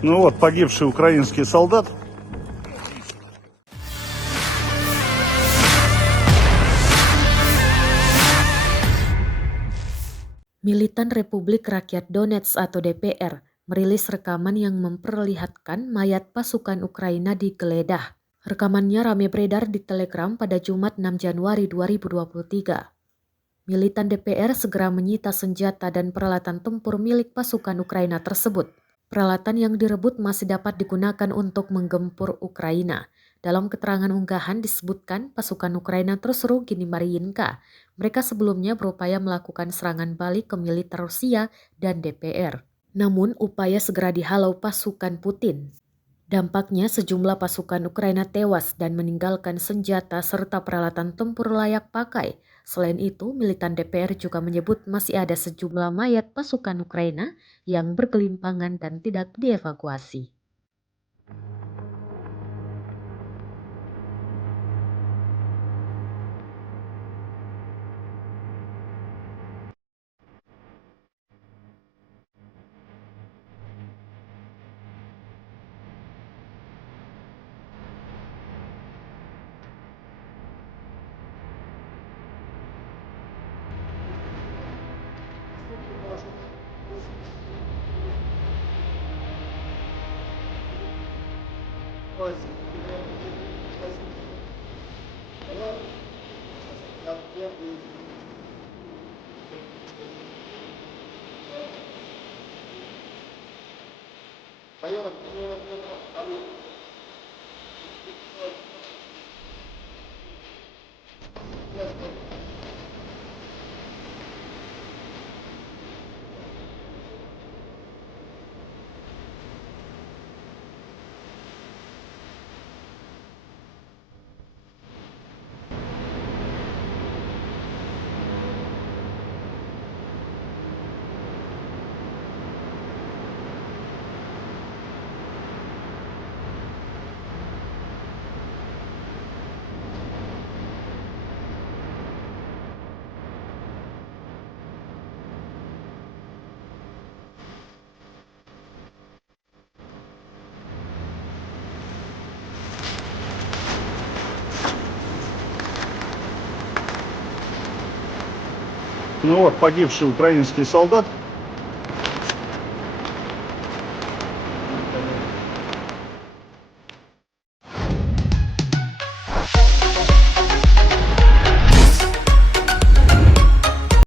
Ну вот, погибший украинский солдат. Militan Republik Rakyat Donetsk atau DPR merilis rekaman yang memperlihatkan mayat pasukan Ukraina digeledah. Rekamannya rame beredar di Telegram pada Jumat 6 Januari 2023. Militan DPR segera menyita senjata dan peralatan tempur milik pasukan Ukraina tersebut. Peralatan yang direbut masih dapat digunakan untuk menggempur Ukraina. Dalam keterangan unggahan disebutkan pasukan Ukraina terus rugi di Mariinka. Mereka sebelumnya berupaya melakukan serangan balik ke militer Rusia dan DPR. Namun upaya segera dihalau pasukan Putin. Dampaknya sejumlah pasukan Ukraina tewas dan meninggalkan senjata serta peralatan tempur layak pakai. Selain itu, militan DPR juga menyebut masih ada sejumlah mayat pasukan Ukraina yang bergelimpangan dan tidak dievakuasi. Ну вот, погибший украинский солдат.